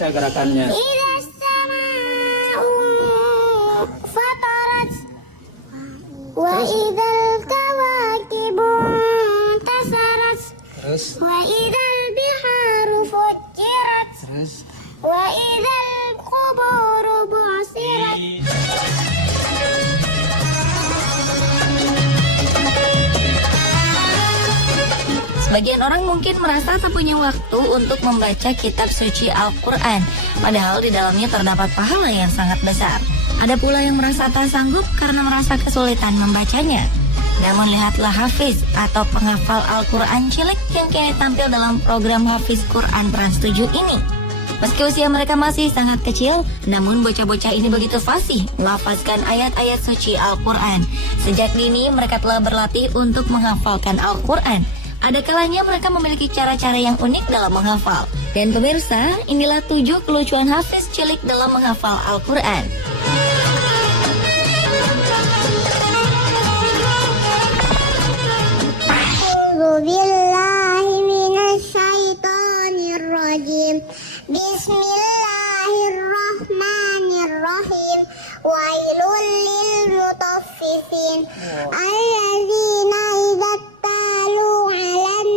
bisa gerakannya. Idza sama'u fatarat wa idzal kawakibu tasarat Terus, wa idzal biharu fujirat terus. wa idzal quburu bu'sirat. Sebagian orang mungkin merasa tak punya waktu untuk membaca kitab suci Al-Quran, padahal di dalamnya terdapat pahala yang sangat besar. Ada pula yang merasa tak sanggup karena merasa kesulitan membacanya. Namun lihatlah Hafiz atau penghafal Al-Quran cilik yang kini tampil dalam program Hafiz Quran Trans 7 ini. Meski usia mereka masih sangat kecil, namun bocah-bocah ini begitu fasih melafazkan ayat-ayat suci Al-Quran. Sejak dini mereka telah berlatih untuk menghafalkan Al-Quran. Ada kalanya mereka memiliki cara-cara yang unik dalam menghafal. Dan pemirsa, inilah 7 kelucuan Hafiz cilik dalam menghafal Al-Quran. A'udzu billahi minasy syaithanir rajim. Bismillahirrahmanirrahim. Wailul lil mutaffifin alladzina idza talu 'alan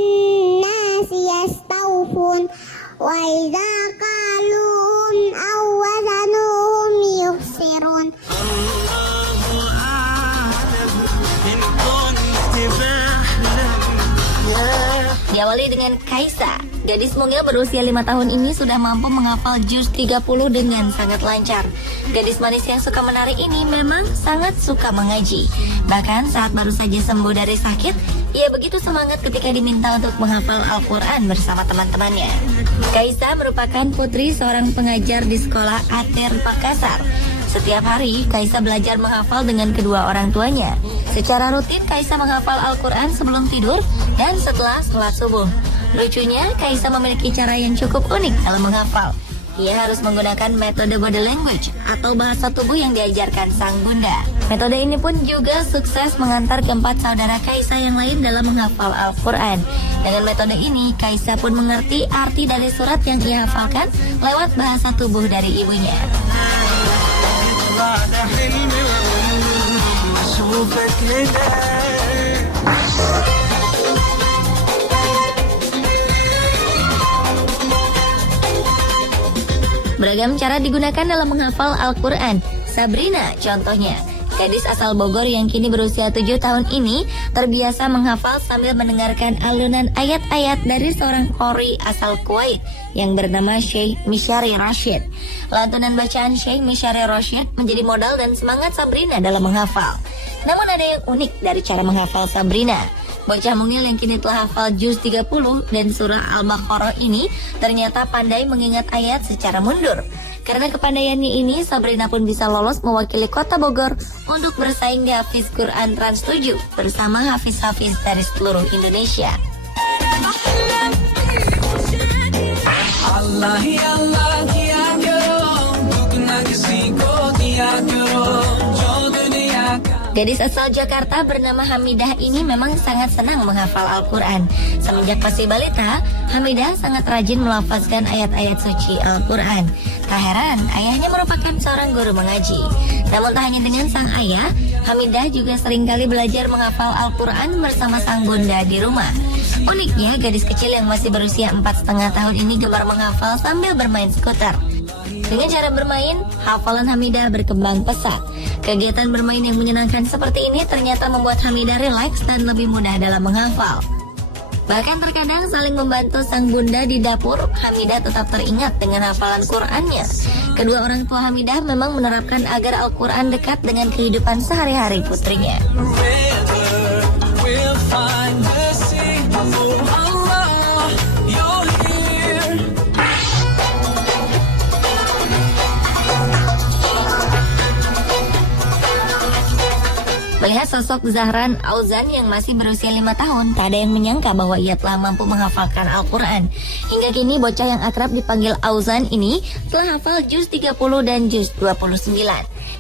nasi yastawfun wa idza qaluhum aw wazanuhum yukhsirun. Diawali dengan Kaisa. Gadis mungil berusia 5 tahun ini sudah mampu menghafal juz 30 dengan sangat lancar. Gadis manis yang suka menari ini memang sangat suka mengaji. Bahkan saat baru saja sembuh dari sakit, ia begitu semangat ketika diminta untuk menghafal Al-Quran bersama teman-temannya. Kaisa merupakan putri seorang pengajar di sekolah Ater Makassar. Setiap hari, Kaisa belajar menghafal dengan kedua orang tuanya. Secara rutin, Kaisa menghafal Al-Quran sebelum tidur dan setelah sholat subuh. Lucunya, Kaisa memiliki cara yang cukup unik dalam menghafal. Ia harus menggunakan metode body language atau bahasa tubuh yang diajarkan sang bunda. Metode ini pun juga sukses mengantar keempat saudara Kaisa yang lain dalam menghafal Al-Quran. Dengan metode ini, Kaisa pun mengerti arti dari surat yang ia hafalkan lewat bahasa tubuh dari ibunya. Beragam cara digunakan dalam menghafal Al-Quran. Sabrina contohnya, gadis asal Bogor yang kini berusia 7 tahun ini terbiasa menghafal sambil mendengarkan alunan ayat-ayat dari seorang qori asal Kuwait yang bernama Syekh Mishari Rashid. Lantunan bacaan Syekh Mishari Rashid menjadi modal dan semangat Sabrina dalam menghafal. Namun ada yang unik dari cara menghafal Sabrina. Bocah mungil yang kini telah hafal juz 30 dan surah Al-Baqarah ini ternyata pandai mengingat ayat secara mundur. Karena kepandaiannya ini, Sabrina pun bisa lolos mewakili kota Bogor untuk bersaing di Hafiz Quran Trans 7 bersama hafiz-hafiz dari seluruh Indonesia. Allah hi Allah kiya karo, dukh na kisi ko diya karo, jo duniya ka. Gadis asal Jakarta bernama Hamidah ini memang sangat senang menghafal Al-Quran. Semenjak masih balita, Hamidah sangat rajin melafazkan ayat-ayat suci Al-Quran. Tak heran, ayahnya merupakan seorang guru mengaji. Namun tak hanya dengan sang ayah, Hamidah juga seringkali belajar menghafal Al-Quran bersama sang bunda di rumah. Uniknya, gadis kecil yang masih berusia 4,5 tahun ini gemar menghafal sambil bermain skuter. Dengan cara bermain, hafalan Hamidah berkembang pesat. Kegiatan bermain yang menyenangkan seperti ini ternyata membuat Hamidah rileks dan lebih mudah dalam menghafal. Bahkan terkadang saling membantu sang bunda di dapur, Hamidah tetap teringat dengan hafalan Qur'annya. Kedua orang tua Hamidah memang menerapkan agar Al-Quran dekat dengan kehidupan sehari-hari putrinya. Melihat sosok Zahran Auzan yang masih berusia 5 tahun, tak ada yang menyangka bahwa ia telah mampu menghafalkan Al-Quran. Hingga kini bocah yang akrab dipanggil Auzan ini telah hafal juz 30 dan juz 29.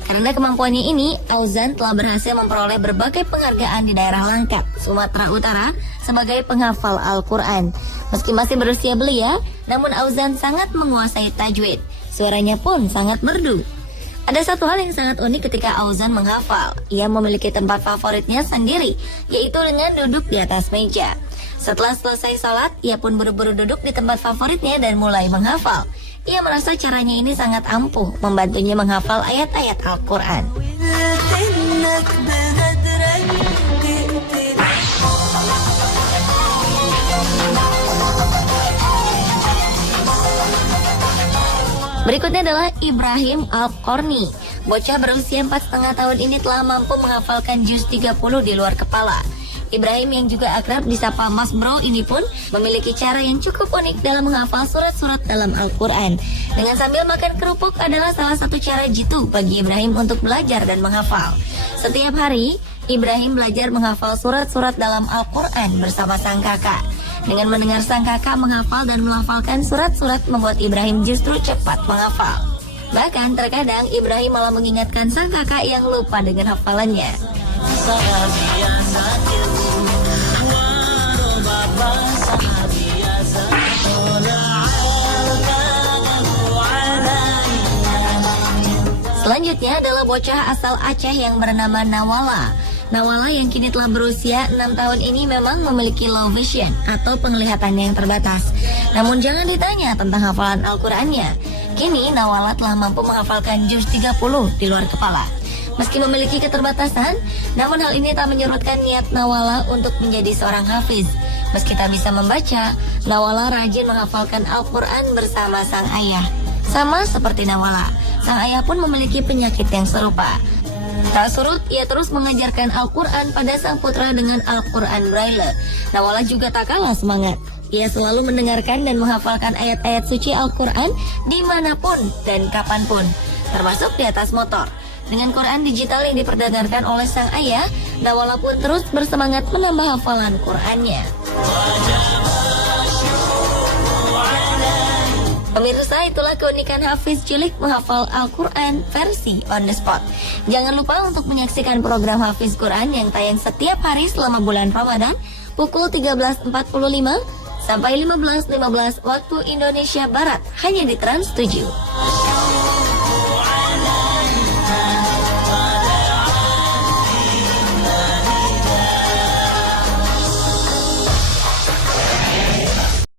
Karena kemampuannya ini, Auzan telah berhasil memperoleh berbagai penghargaan di daerah Langkat, Sumatera Utara sebagai penghafal Al-Quran. Meski masih berusia belia, namun Auzan sangat menguasai tajwid. Suaranya pun sangat merdu. Ada satu hal yang sangat unik ketika Auzan menghafal. Ia memiliki tempat favoritnya sendiri, yaitu dengan duduk di atas meja. Setelah selesai salat, ia pun buru-buru duduk di tempat favoritnya dan mulai menghafal. Ia merasa caranya ini sangat ampuh membantunya menghafal ayat-ayat Al-Quran. Berikutnya adalah Ibrahim Al-Qorni. Bocah berusia 4,5 tahun ini telah mampu menghafalkan juz 30 di luar kepala. Ibrahim yang juga akrab disapa Mas Bro ini pun memiliki cara yang cukup unik dalam menghafal surat-surat dalam Al-Quran. Dengan sambil makan kerupuk adalah salah satu cara jitu bagi Ibrahim untuk belajar dan menghafal. Setiap hari, Ibrahim belajar menghafal surat-surat dalam Al-Quran bersama sang kakak. Dengan mendengar sang kakak menghafal dan melafalkan surat-surat membuat Ibrahim justru cepat menghafal. Bahkan terkadang Ibrahim malah mengingatkan sang kakak yang lupa dengan hafalannya. Selanjutnya adalah bocah asal Aceh yang bernama Nawala. Nawala yang kini telah berusia 6 tahun ini memang memiliki low vision atau penglihatan yang terbatas. Namun jangan ditanya tentang hafalan Al-Qurannya. Kini Nawala telah mampu menghafalkan juz 30 di luar kepala. Meski memiliki keterbatasan, namun hal ini tak menyurutkan niat Nawala untuk menjadi seorang hafiz. Meski tak bisa membaca, Nawala rajin menghafalkan Al-Quran bersama sang ayah. Sama seperti Nawala, sang ayah pun memiliki penyakit yang serupa. Tak surut, ia terus mengajarkan Al-Quran pada sang putra dengan Al-Quran Braille. Nawala juga tak kalah semangat. Ia selalu mendengarkan dan menghafalkan ayat-ayat suci Al-Quran dimanapun dan kapanpun, termasuk di atas motor. Dengan Quran digital yang diperdagangkan oleh sang ayah, Nawala pun terus bersemangat menambah hafalan Qurannya. Pemirsa, itulah keunikan Hafiz cilik menghafal Al-Quran versi on the spot. Jangan lupa untuk menyaksikan program Hafiz Quran yang tayang setiap hari selama bulan Ramadan pukul 13.45 sampai 15.15 waktu Indonesia Barat hanya di Trans 7.